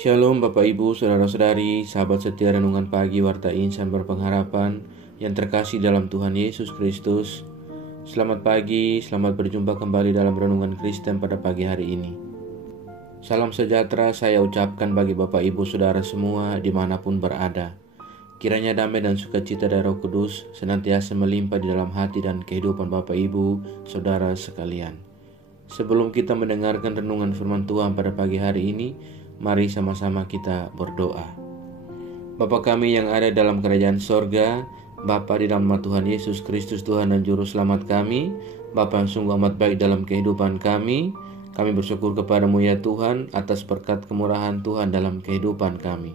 Shalom Bapak Ibu, Saudara-saudari, sahabat setia renungan pagi Warta Insan Berpengharapan yang terkasih dalam Tuhan Yesus Kristus. Selamat pagi, selamat berjumpa kembali dalam renungan Kristen pada pagi hari ini. Salam sejahtera saya ucapkan bagi Bapak Ibu Saudara semua dimanapun berada. Kiranya damai dan sukacita dari Roh Kudus senantiasa melimpah di dalam hati dan kehidupan Bapak Ibu Saudara sekalian. Sebelum kita mendengarkan renungan firman Tuhan pada pagi hari ini, mari sama-sama kita berdoa. Bapa kami yang ada dalam kerajaan sorga, Bapa di dalam nama Tuhan Yesus Kristus Tuhan dan Juru Selamat kami, Bapa yang sungguh amat baik dalam kehidupan kami bersyukur kepadamu ya Tuhan atas berkat kemurahan Tuhan dalam kehidupan kami.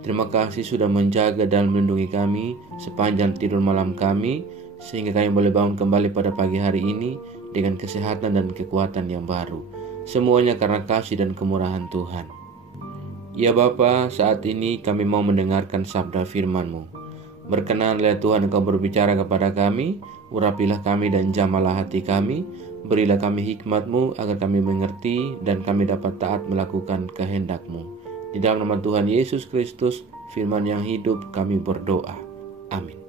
Terima kasih sudah menjaga dan melindungi kami sepanjang tidur malam kami, sehingga kami boleh bangun kembali pada pagi hari ini dengan kesehatan dan kekuatan yang baru. Semuanya karena kasih dan kemurahan Tuhan. Ya Bapa, saat ini kami mau mendengarkan sabda firman-Mu. Berkenanlah Tuhan Engkau berbicara kepada kami, urapilah kami dan jamalah hati kami, berilah kami hikmat-Mu agar kami mengerti dan kami dapat taat melakukan kehendak-Mu. Di dalam nama Tuhan Yesus Kristus, firman yang hidup, kami berdoa. Amin.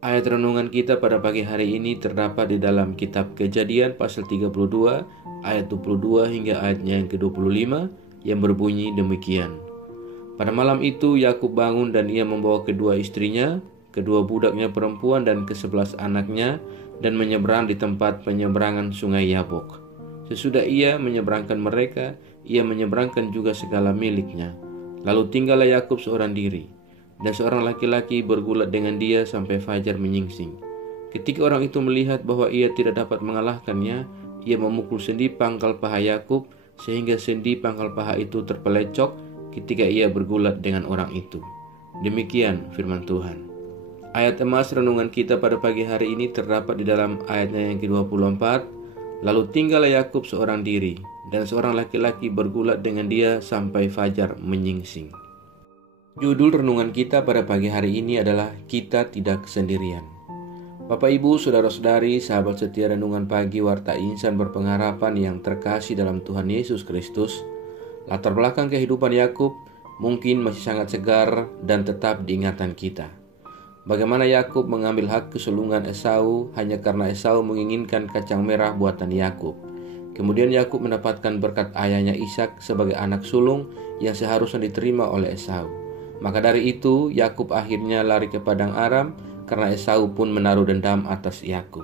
Ayat renungan kita pada pagi hari ini terdapat di dalam kitab Kejadian pasal 32, ayat 22 hingga ayatnya yang ke-25, yang berbunyi demikian. Pada malam itu Yakub bangun dan ia membawa kedua istrinya, kedua budaknya perempuan dan ke-11 anaknya, dan menyeberang di tempat penyeberangan sungai Yabok. Sesudah ia menyeberangkan mereka, ia menyeberangkan juga segala miliknya. Lalu tinggallah Yakub seorang diri, dan seorang laki-laki bergulat dengan dia sampai fajar menyingsing. Ketika orang itu melihat bahwa ia tidak dapat mengalahkannya, ia memukul sendi pangkal paha Yakub, sehingga sendi pangkal paha itu terpelecok ketika ia bergulat dengan orang itu. Demikian firman Tuhan. Ayat emas renungan kita pada pagi hari ini terdapat di dalam ayatnya yang ke-24. Lalu tinggallah Yakub seorang diri, dan seorang laki-laki bergulat dengan dia sampai fajar menyingsing. Judul renungan kita pada pagi hari ini adalah Kita Tidak Sendirian. Bapak Ibu, Saudara-saudari, sahabat setia renungan pagi Warta Insan Berpengharapan yang terkasih dalam Tuhan Yesus Kristus, latar belakang kehidupan Yakub mungkin masih sangat segar dan tetap diingatan kita. Bagaimana Yakub mengambil hak kesulungan Esau hanya karena Esau menginginkan kacang merah buatan Yakub. Kemudian Yakub mendapatkan berkat ayahnya Ishak sebagai anak sulung yang seharusnya diterima oleh Esau. Maka dari itu Yakub akhirnya lari ke padang Aram karena Esau pun menaruh dendam atas Yakub.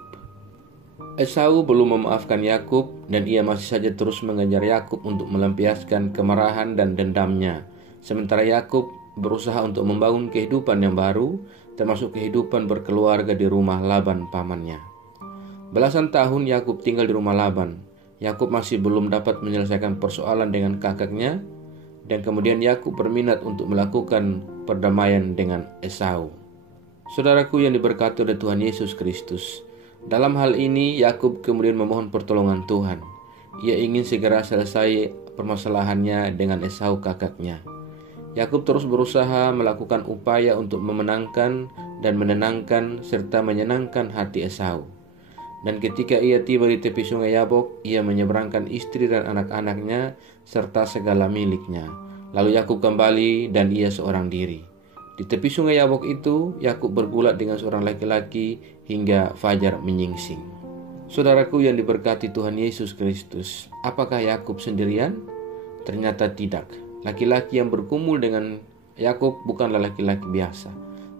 Esau belum memaafkan Yakub dan ia masih saja terus mengejar Yakub untuk melampiaskan kemarahan dan dendamnya. Sementara Yakub berusaha untuk membangun kehidupan yang baru, termasuk kehidupan berkeluarga di rumah Laban pamannya. Belasan tahun Yakub tinggal di rumah Laban. Yakub masih belum dapat menyelesaikan persoalan dengan kakaknya, dan kemudian Yakub berminat untuk melakukan perdamaian dengan Esau. Saudaraku yang diberkati oleh Tuhan Yesus Kristus, dalam hal ini Yakub kemudian memohon pertolongan Tuhan. Ia ingin segera selesai permasalahannya dengan Esau kakaknya. Yakub terus berusaha melakukan upaya untuk memenangkan dan menenangkan serta menyenangkan hati Esau. Dan ketika ia tiba di tepi sungai Yabok, ia menyeberangkan istri dan anak-anaknya serta segala miliknya. Lalu Yakub kembali dan ia seorang diri. Di tepi sungai Yabok itu, Yakub bergulat dengan seorang laki-laki hingga fajar menyingsing. Saudaraku yang diberkati Tuhan Yesus Kristus, apakah Yakub sendirian? Ternyata tidak. Laki-laki yang bergumul dengan Yakub bukanlah laki-laki biasa,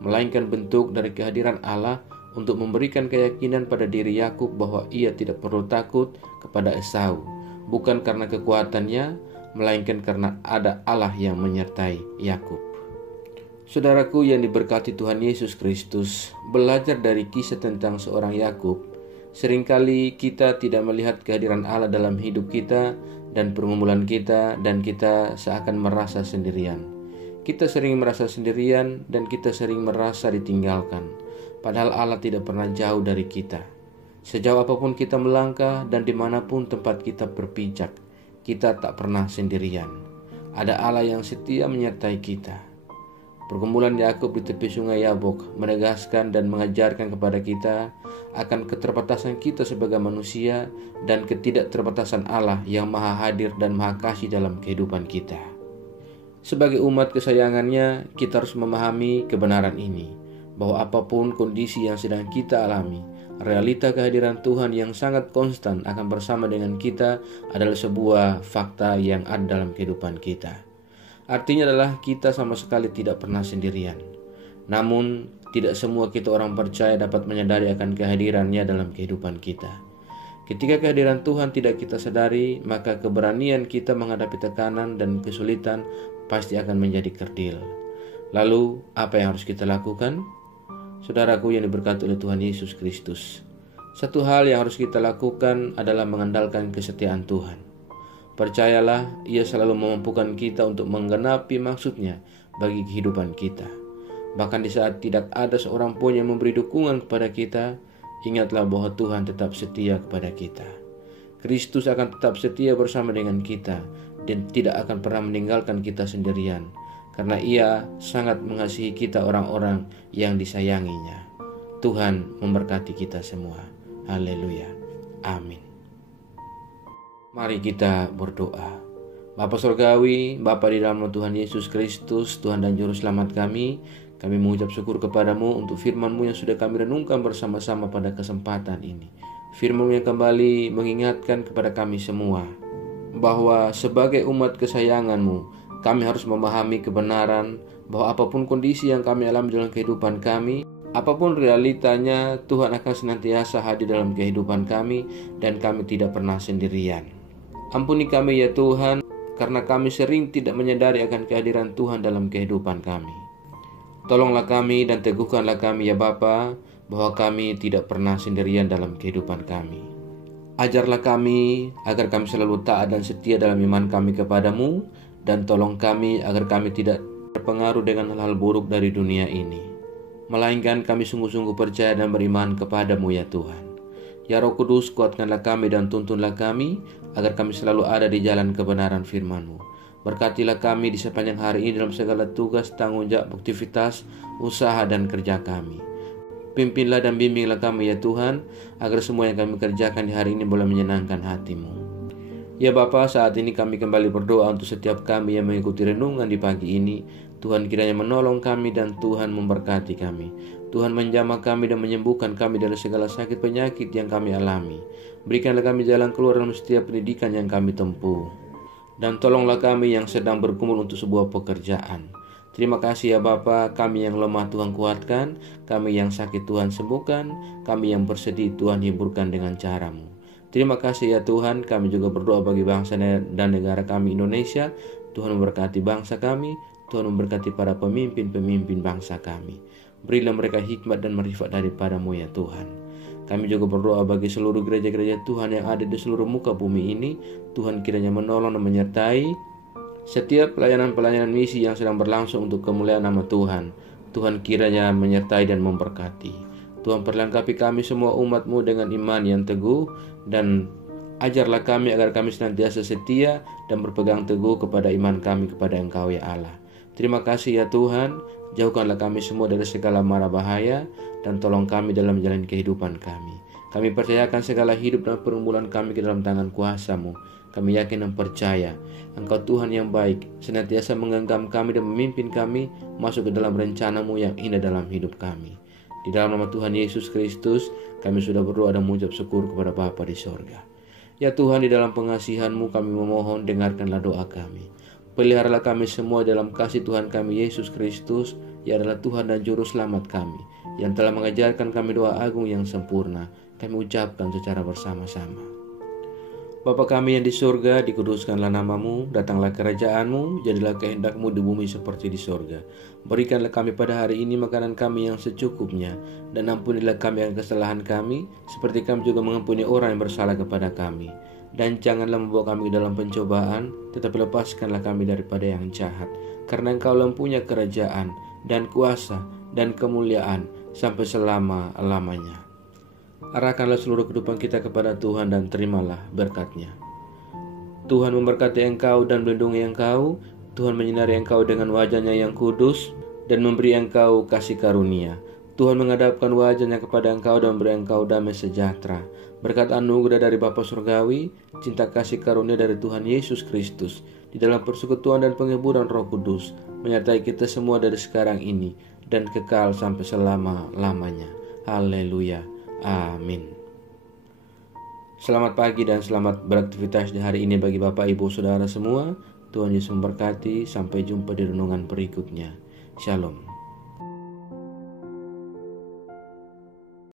melainkan bentuk dari kehadiran Allah untuk memberikan keyakinan pada diri Yakub bahwa ia tidak perlu takut kepada Esau, bukan karena kekuatannya, melainkan karena ada Allah yang menyertai Yakub. Saudaraku yang diberkati Tuhan Yesus Kristus, belajar dari kisah tentang seorang Yakub, seringkali kita tidak melihat kehadiran Allah dalam hidup kita dan pergumulan kita, dan kita seakan merasa sendirian. Kita sering merasa sendirian dan kita sering merasa ditinggalkan, padahal Allah tidak pernah jauh dari kita. Sejauh apapun kita melangkah dan dimanapun tempat kita berpijak, kita tak pernah sendirian. Ada Allah yang setia menyertai kita. Pergumulan Yakub di tepi sungai Yabok menegaskan dan mengajarkan kepada kita akan keterbatasan kita sebagai manusia dan ketidakterbatasan Allah yang maha hadir dan maha kasih dalam kehidupan kita. Sebagai umat kesayangannya, kita harus memahami kebenaran ini, bahwa apapun kondisi yang sedang kita alami, realita kehadiran Tuhan yang sangat konstan akan bersama dengan kita adalah sebuah fakta yang ada dalam kehidupan kita. Artinya adalah kita sama sekali tidak pernah sendirian. Namun, tidak semua kita orang percaya dapat menyadari akan kehadirannya dalam kehidupan kita. Ketika kehadiran Tuhan tidak kita sadari, maka keberanian kita menghadapi tekanan dan kesulitan pasti akan menjadi kerdil. Lalu, apa yang harus kita lakukan? Saudaraku yang diberkati oleh Tuhan Yesus Kristus, satu hal yang harus kita lakukan adalah mengandalkan kesetiaan Tuhan. Percayalah, Ia selalu memampukan kita untuk menggenapi maksud-Nya bagi kehidupan kita. Bahkan di saat tidak ada seorang pun yang memberi dukungan kepada kita, ingatlah bahwa Tuhan tetap setia kepada kita. Kristus akan tetap setia bersama dengan kita dan tidak akan pernah meninggalkan kita sendirian, karena Ia sangat mengasihi kita orang-orang yang disayanginya. Tuhan memberkati kita semua. Haleluya. Amin. Mari kita berdoa. Bapa Surgawi, Bapa di dalam Tuhan Yesus Kristus, Tuhan dan Juru Selamat kami mengucap syukur kepadamu untuk firman-Mu yang sudah kami renungkan bersama-sama pada kesempatan ini. Firman-Mu yang kembali mengingatkan kepada kami semua bahwa sebagai umat kesayangan-Mu, kami harus memahami kebenaran bahwa apapun kondisi yang kami alami dalam kehidupan kami, apapun realitanya, Tuhan akan senantiasa hadir dalam kehidupan kami dan kami tidak pernah sendirian. Ampuni kami ya Tuhan, karena kami sering tidak menyadari akan kehadiran Tuhan dalam kehidupan kami. Tolonglah kami dan teguhkanlah kami ya Bapa, bahwa kami tidak pernah sendirian dalam kehidupan kami. Ajarlah kami agar kami selalu taat dan setia dalam iman kami kepadamu, dan tolong kami agar kami tidak terpengaruh dengan hal-hal buruk dari dunia ini, melainkan kami sungguh-sungguh percaya dan beriman kepadamu ya Tuhan. Ya Roh Kudus, kuatkanlah kami dan tuntunlah kami, agar kami selalu ada di jalan kebenaran firman-Mu. Berkatilah kami di sepanjang hari ini dalam segala tugas, tanggung jawab, aktivitas, usaha dan kerja kami. Pimpinlah dan bimbinglah kami ya Tuhan, agar semua yang kami kerjakan di hari ini boleh menyenangkan hati-Mu. Ya Bapa, saat ini kami kembali berdoa untuk setiap kami yang mengikuti renungan di pagi ini. Tuhan kiranya menolong kami dan Tuhan memberkati kami. Tuhan menjamah kami dan menyembuhkan kami dari segala sakit penyakit yang kami alami. Berikanlah kami jalan keluar dalam setiap pendidikan yang kami tempuh. Dan tolonglah kami yang sedang bergumul untuk sebuah pekerjaan. Terima kasih ya Bapa, kami yang lemah Tuhan kuatkan, kami yang sakit Tuhan sembuhkan, kami yang bersedih Tuhan hiburkan dengan cara-Mu. Terima kasih ya Tuhan, kami juga berdoa bagi bangsa dan negara kami Indonesia. Tuhan memberkati bangsa kami, Tuhan memberkati para pemimpin-pemimpin bangsa kami. Berilah mereka hikmat dan marifat daripada-Mu ya Tuhan. Kami juga berdoa bagi seluruh gereja-gereja Tuhan yang ada di seluruh muka bumi ini. Tuhan kiranya menolong dan menyertai setiap pelayanan-pelayanan misi yang sedang berlangsung untuk kemuliaan nama Tuhan. Tuhan kiranya menyertai dan memberkati. Tuhan perlengkapi kami semua umat-Mu dengan iman yang teguh, dan ajarlah kami agar kami senantiasa setia dan berpegang teguh kepada iman kami kepada Engkau ya Allah. Terima kasih ya Tuhan, jauhkanlah kami semua dari segala mara bahaya, dan tolong kami dalam menjalani kehidupan kami. Kami percayakan segala hidup dan pergumulan kami ke dalam tangan kuasa-Mu. Kami yakin dan percaya Engkau Tuhan yang baik, senantiasa menggenggam kami dan memimpin kami masuk ke dalam rencana-Mu yang indah dalam hidup kami. Di dalam nama Tuhan Yesus Kristus, kami sudah berdoa dan mengucap syukur kepada Bapa di sorga. Ya Tuhan, di dalam pengasihan-Mu kami memohon, dengarkanlah doa kami. Peliharalah kami semua dalam kasih Tuhan kami Yesus Kristus, yang adalah Tuhan dan Juru Selamat kami, yang telah mengajarkan kami doa agung yang sempurna. Kami ucapkan secara bersama-sama. Bapa kami yang di surga, dikuduskanlah nama-Mu, datanglah kerajaan-Mu, jadilah kehendak-Mu di bumi seperti di surga. Berikanlah kami pada hari ini makanan kami yang secukupnya, dan ampunilah kami akan kesalahan kami, seperti kami juga mengampuni orang yang bersalah kepada kami. Dan janganlah membawa kami dalam pencobaan, tetapi lepaskanlah kami daripada yang jahat. Karena Engkau mempunyai kerajaan, dan kuasa, dan kemuliaan, sampai selama-lamanya. Arahkanlah seluruh kehidupan kita kepada Tuhan dan terimalah berkat-Nya. Tuhan memberkati engkau dan melindungi engkau. Tuhan menyinari engkau dengan wajah-Nya yang kudus dan memberi engkau kasih karunia. Tuhan menghadapkan wajah-Nya kepada engkau dan memberi engkau damai sejahtera. Berkat anugerah dari Bapa Surgawi, cinta kasih karunia dari Tuhan Yesus Kristus, di dalam persekutuan dan penghiburan Roh Kudus, menyertai kita semua dari sekarang ini dan kekal sampai selama-lamanya. Haleluya. Amin. Selamat pagi dan selamat beraktivitas di hari ini bagi Bapak, Ibu, Saudara semua. Tuhan Yesus memberkati. Sampai jumpa di renungan berikutnya. Shalom.